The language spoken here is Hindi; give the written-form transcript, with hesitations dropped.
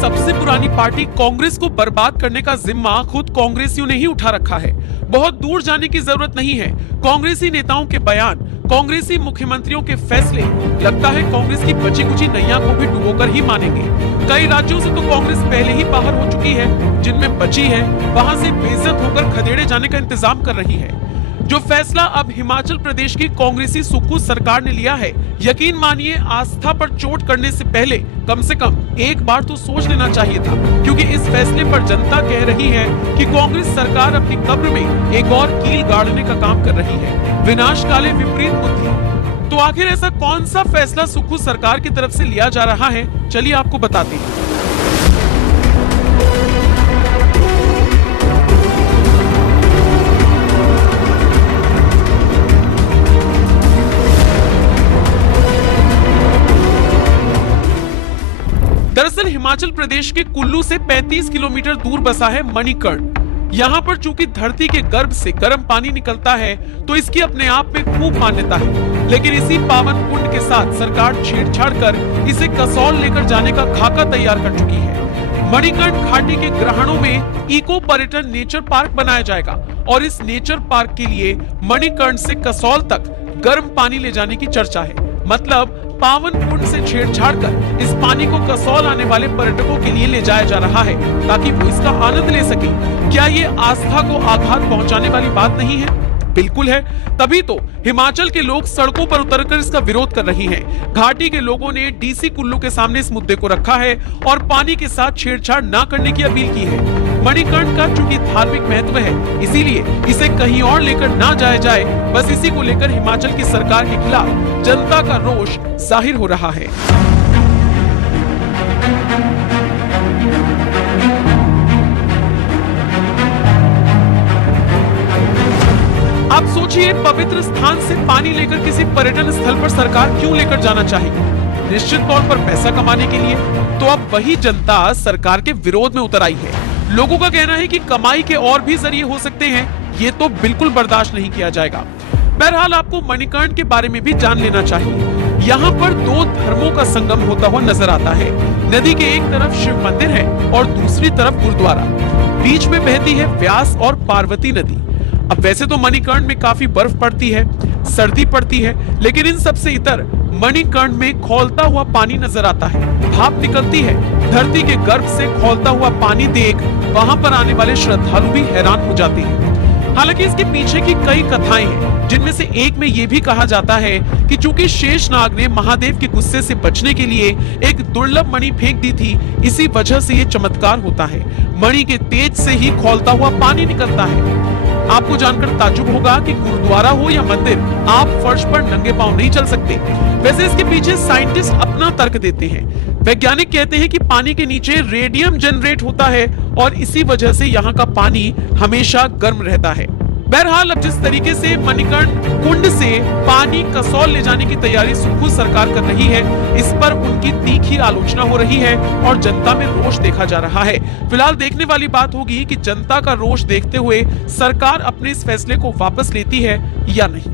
सबसे पुरानी पार्टी कांग्रेस को बर्बाद करने का जिम्मा खुद कांग्रेसियों ने ही उठा रखा है। बहुत दूर जाने की जरूरत नहीं है। कांग्रेसी नेताओं के बयान, कांग्रेसी मुख्यमंत्रियों के फैसले, लगता है कांग्रेस की बची कुची नैया को भी डुबोकर ही मानेंगे। कई राज्यों से तो कांग्रेस पहले ही बाहर हो चुकी है। जिनमें बची है वहां से बेइज्जत होकर खदेड़े जाने का इंतजाम कर रही है। जो फैसला अब हिमाचल प्रदेश की कांग्रेसी सुक्खू सरकार ने लिया है, यकीन मानिए आस्था पर चोट करने से पहले कम से कम एक बार तो सोच लेना चाहिए था, क्योंकि इस फैसले पर जनता कह रही है कि कांग्रेस सरकार अपनी कब्र में एक और कील गाड़ने का काम कर रही है। विनाश काले विपरीत बुद्धि। तो आखिर ऐसा कौन सा फैसला सुक्खू सरकार की तरफ से लिया जा रहा है, चलिए आपको बताते हैं। दरअसल हिमाचल प्रदेश के कुल्लू से 35 किलोमीटर दूर बसा है मणिकर्ण। यहाँ पर चूंकि धरती के गर्भ से गर्म पानी निकलता है तो इसकी अपने आप में खूब मान्यता है, लेकिन इसी पावन कुंड के साथ सरकार छेड़छाड़ कर इसे कसौल लेकर जाने का खाका तैयार कर चुकी है। मणिकर्ण घाटी के ग्रहणों में इको पर्यटन नेचर पार्क बनाया जाएगा और इस नेचर पार्क के लिए मणिकर्ण से कसौल तक गर्म पानी ले जाने की चर्चा है। मतलब पावन कुंड से छेड़छाड़ कर इस पानी को कसौल आने वाले पर्यटकों के लिए ले जाया जा रहा है ताकि वो इसका आनंद ले सके। क्या ये आस्था को आघात पहुंचाने वाली बात नहीं है? बिल्कुल है। तभी तो हिमाचल के लोग सड़कों पर उतरकर इसका विरोध कर रही हैं। घाटी के लोगों ने डीसी कुल्लू के सामने इस मुद्दे को रखा है और पानी के साथ छेड़छाड़ न करने की अपील की है। मणिकर्ण का चूंकि धार्मिक महत्व है, इसीलिए इसे कहीं और लेकर ना जाया जाए, बस इसी को लेकर हिमाचल की सरकार के खिलाफ जनता का रोष जाहिर हो रहा है। आप सोचिए, पवित्र स्थान से पानी लेकर किसी पर्यटन स्थल पर सरकार क्यों लेकर जाना चाहेगी? निश्चित तौर पर पैसा कमाने के लिए। तो अब वही जनता सरकार के विरोध में उतर आई है। लोगों का कहना है कि कमाई के और भी जरिए हो सकते हैं, ये तो बिल्कुल बर्दाश्त नहीं किया जाएगा। बहरहाल आपको मणिकर्ण के बारे में भी जान लेना चाहिए। यहाँ पर दो धर्मों का संगम होता हुआ नजर आता है। नदी के एक तरफ शिव मंदिर है और दूसरी तरफ गुरुद्वारा। बीच में बहती है व्यास और पार्वती नदी। अब वैसे तो मणिकर्ण में काफी बर्फ पड़ती है, सर्दी पड़ती है, लेकिन इन सबसे इतर मणिकर्ण में खौलता हुआ पानी नजर आता है। भाप निकलती है। धरती के गर्भ से खौलता हुआ पानी देख वहां पर आने वाले श्रद्धालु भी हैरान हो जाते हैं। हालांकि इसके पीछे की कई कथाएं हैं, जिनमें से एक में यह भी कहा जाता है कि चूंकि शेषनाग ने महादेव के गुस्से से बचने के लिए एक दुर्लभ मणि फेंक दी थी, इसी वजह से ये चमत्कार होता है। मणि के तेज से ही खौलता हुआ पानी निकलता है। आपको जानकर ताज्जुब होगा कि गुरुद्वारा हो या मंदिर, आप फर्श पर नंगे पांव नहीं चल सकते। वैसे इसके पीछे साइंटिस्ट अपना तर्क देते हैं। वैज्ञानिक कहते हैं कि पानी के नीचे रेडियम जनरेट होता है और इसी वजह से यहाँ का पानी हमेशा गर्म रहता है। बहरहाल अब जिस तरीके से मणिकर्ण कुंड से पानी कसौल ले जाने की तैयारी सुक्खू सरकार कर रही है, इस पर उनकी तीखी आलोचना हो रही है और जनता में रोष देखा जा रहा है। फिलहाल देखने वाली बात होगी कि जनता का रोष देखते हुए सरकार अपने इस फैसले को वापस लेती है या नहीं।